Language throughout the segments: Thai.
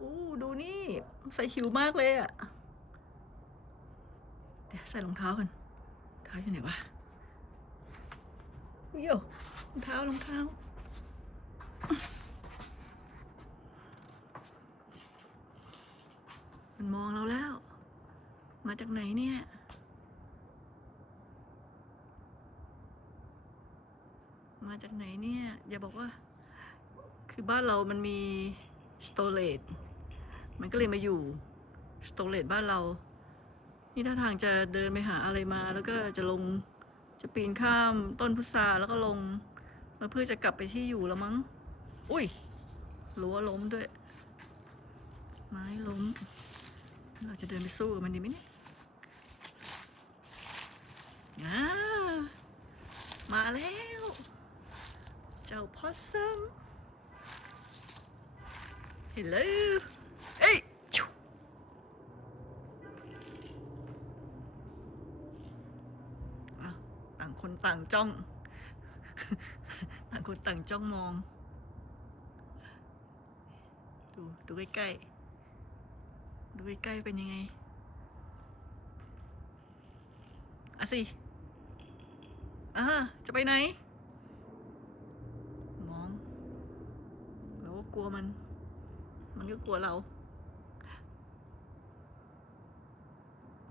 อู้ดูนี่ใส่หิวมากเลยอะเดี๋ยวใส่รองเท้ากันรองเท้าอยู่ไหนวะโย่รองเท้ารองเท้ามันมองเราแล้ว มาจากไหนเนี่ย มาจากไหนเนี่ย อย่าบอกว่า คือบ้านเรามันมีสโตเลต มันก็เลยมาอยู่สโตเลตบ้านเรา นี่ท่าทางจะเดินไปหาอะไรมา แล้วก็จะลงจะปีนข้ามต้นพุทราแล้วก็ลงมาเพื่อจะกลับไปที่อยู่แล้วมั้ง อุ้ยรั้วล้มด้วย ไม้ล้ม เราจะเดินไปสู้กับมันดีไหมเนี่ยมาแล้ว เจ้าพอสซัม Hello เอ้ยต่างคนต่างจ้อง ต่างคนต่างจ้องมอง ดู ดูใกล้ๆ ดูใกล้ๆเป็นยังไง อะสิอ่าจะไปไหน มองเราก็กลัวมัน มันก็กลัวเรา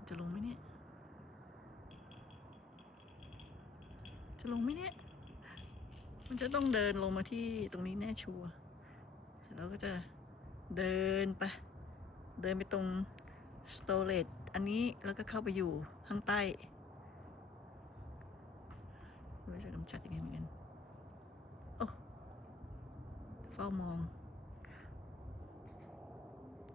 จะลงไหมเนี่ย จะลงไหมเนี่ย มันจะต้องเดินลงมาที่ตรงนี้แน่ชัวร์เสร็จแล้วก็จะเดินไป เดินไปตรงสโตเลตอันนี้แล้วก็เข้าไปอยู่ข้างใต้ไม่รู้จะกำจัดยังไงเหมือนกัน โอ้ เฝ้ามอง